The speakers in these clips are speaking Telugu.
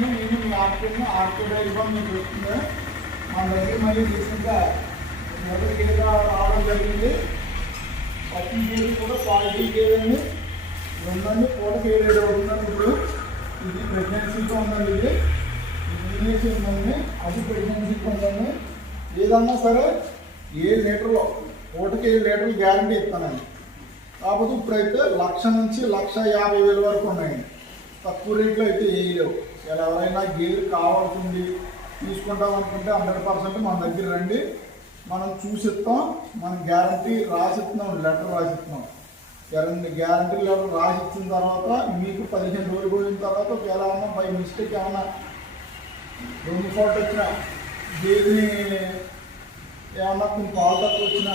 నేను మీ ఆర్కే డైరీ ఫామ్ మీకు వస్తుంది. మన దగ్గర మళ్ళీ రీసెంట్గా మొదటి గేదె రావడం జరిగింది. ప్రతి గేదె కూడా క్వాలిటీ గేదె అండి. రెండండి పూట గేదె అవుతుందండి. ఇప్పుడు ఇది ప్రెగ్నెన్సీతో ఉందండి. ఇది ఈనేసి ఉందండి, అది ప్రెగ్నెన్సీతో ఉందండి. ఏదన్నా సరే 7 లీటర్లు పూటకి 7 లీటర్లు గ్యారంటీ ఇస్తానండి. కాకపోతే ఇప్పుడైతే 1,00,000 నుంచి 1,50,000 వరకు ఉన్నాయండి. తక్కువ రేట్లో అయితే వేయలేవు. ఇలా ఎవరైనా గేదెలు కావాల్సింది తీసుకుంటాం అనుకుంటే 100% మన దగ్గర రండి, మనం చూసిస్తాం. మనం గ్యారంటీ రాసిస్తున్నాం, లెటర్ రాసిస్తున్నాం. గ్యారంటీ లెటర్ రాసిచ్చిన తర్వాత మీకు 15 రోజులు పోయిన తర్వాత ఒకవేళ ఏమన్నా బై మిస్టేక్ ఏమన్నా 2 ఫోటో వచ్చినా గేదెని ఏమన్నా కొన్ని పాలు తక్కువ వచ్చినా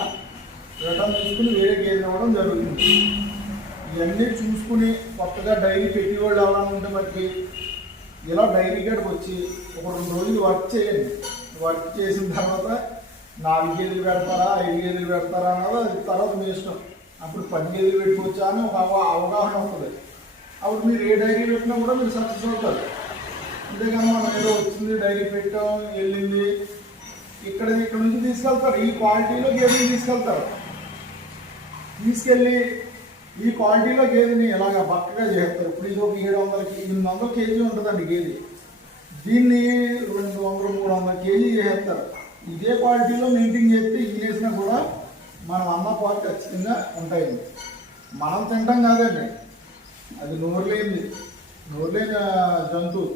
రిటర్న్ తీసుకుని వేరే గేదెని ఇవ్వడం జరుగుతుంది. ఇవన్నీ చూసుకుని కొత్తగా డైరీ పెట్టేవాళ్ళు ఎవరైనా ఉంటే బట్టి ఇలా డైరీ గడికి వచ్చి ఒక 2 రోజులు వర్క్ చేయండి. వర్క్ చేసిన తర్వాత 4 గేదెలు పెడతారా 5 గేదెలు పెడతారా అన్నది అది తర్వాత మీ ఇష్టం. అప్పుడు 10 గేదెలు పెట్టుకోవచ్చా అని ఒక అవగాహన వస్తుంది. అప్పుడు మీరు ఏ డైరీ పెట్టినా కూడా మీరు సక్సెస్ అవుతారు. అంతేకాని మనం ఏదో వచ్చింది డైరీ పెట్టాం వెళ్ళింది ఇక్కడ నుంచి తీసుకెళ్తారు. ఈ క్వాలిటీలో గేదెని తీసుకెళ్ళి ఈ క్వాలిటీలో గేదెని ఎలాగ బక్కగా చేస్తారు. ఇప్పుడు ఇది ఒక 700 కేజీ ఉంటుందండి గేదె. దీన్ని 200-300 కేజీ చేస్తారు. ఇదే క్వాలిటీలో మెయింటైన్ చేస్తే ఈనేసినా కూడా మనం అన్న పాలు ఖచ్చితంగా ఉంటాయండి. మనం తింటాం కాదండి, అది నోరులేని జంతువు.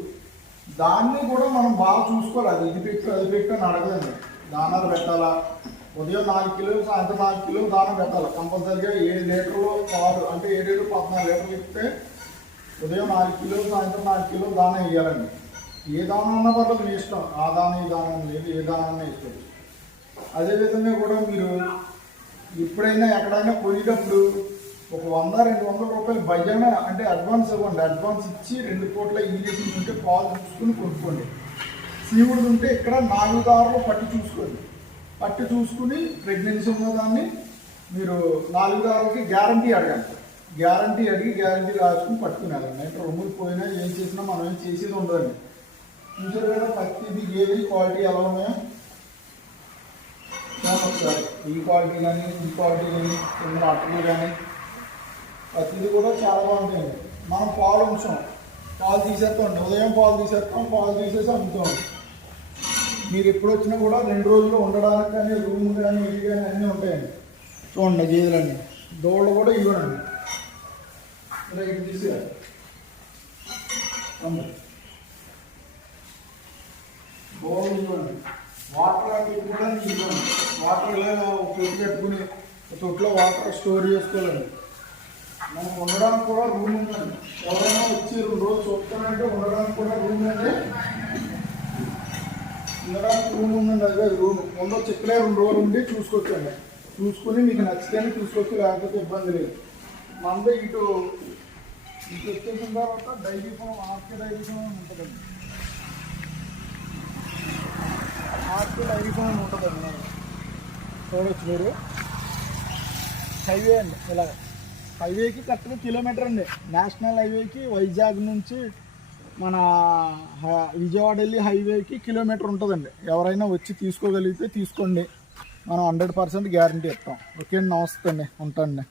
దాన్ని కూడా మనం బాగా చూసుకోవాలి. అది ఇది పెట్టు అని అడగదండి. దానాలు పెట్టాలా, ఉదయం 4 కిలోలు సాయంత్రం 4 కిలోలు దానం పెట్టాలి కంపల్సరిగా. 7 లీటర్లు పాలు అంటే 7 14 లీటర్లు ఇస్తే ఉదయం 4 కిలోలు సాయంత్రం 4 కిలోలు దానం వేయాలండి. ఏ దానం అన్నా పర్లేదు మీ ఇష్టం. ఆ దానం ఈ దానం లేదు, ఏ దానాన్ని ఇస్తుంది. అదేవిధంగా కూడా మీరు ఎప్పుడైనా ఎక్కడైనా కొనేటప్పుడు ఒక 100-200 రూపాయలు భజన అంటే అడ్వాన్స్ ఇవ్వండి. అడ్వాన్స్ ఇచ్చి 2 పూట్ల ఇంజక్షన్ ఉంటే పాలు చూసుకుని కొనుక్కోండి. సీవుడు ఉంటే ఇక్కడ 4 దారులు పట్టి చూసుకుని ప్రెగ్నెన్సీ ఉన్నదాన్ని మీరు 4 దారులకి గ్యారంటీ అడగండి. గ్యారంటీ రాసుకుని పట్టుకుని వెళ్ళండి. అంటే రొమ్ములు పోయినా ఏం చేసినా మనం ఏం చేసేది ఉండదండి. ఫ్యూచర్ కూడా ప్రతిదీ ఏది క్వాలిటీ ఎలా ఉన్నాయో ఒకసారి ఈ క్వాలిటీ కానీ కింద అట్టలు కానీ ప్రతిదీ కూడా చాలా బాగుంటాయండి. మనం పాలు ఉంచాం, పాలు తీసేస్తామండి. ఉదయం పాలు తీసేసి అమ్ముతాం. మీరు ఎప్పుడు వచ్చినా కూడా 2 రోజులు ఉండడానికి కానీ రూమ్ కానీ ఇవి కానీ అన్నీ ఉంటాయండి. చూడండి గేదెలన్నీ దోళ్ళు కూడా ఇవ్వనండి. రైట్ తీసేయాలి. దోళ్ళు ఇవ్వండి. వాటర్ పెట్టుకోవడానికి ఇవ్వండి. వాటర్ ఇలా తొట్టి కట్టుకుని తొట్టులో వాటర్ స్టోర్ చేసుకోవాలండి. మనకు ఉండడానికి కూడా రూమ్ ఉందండి. ఎవరైనా వచ్చి 2 రోజులు చూస్తానంటే ఉండడానికి కూడా రూమ్ ఉందండి. అదే రూమ్ ముందు చిక్కలే 2 రోజులు ఉండి చూసుకొచ్చండి. చూసుకుని మీకు నచ్చితేనే చూసుకోవచ్చు, లేకపోతే ఇబ్బంది లేదు. మంది ఇటు వచ్చేసిన తర్వాత dairy farm RK dairy farm ఉంటుందండి. చూడవచ్చు మీరు. హైవే అండి. ఇలా హైవేకి కరెక్ట్గా కిలోమీటర్ అండి. నేషనల్ హైవేకి వైజాగ్ నుంచి మన విజయవాడ వెళ్ళి హైవేకి కిలోమీటర్ ఉంటుందండి. ఎవరైనా వచ్చి తీసుకోగలిగితే తీసుకోండి. మనం 100% గ్యారంటీ ఇస్తాం. ఓకే అండి, నమస్తే అండి, ఉంటానండి.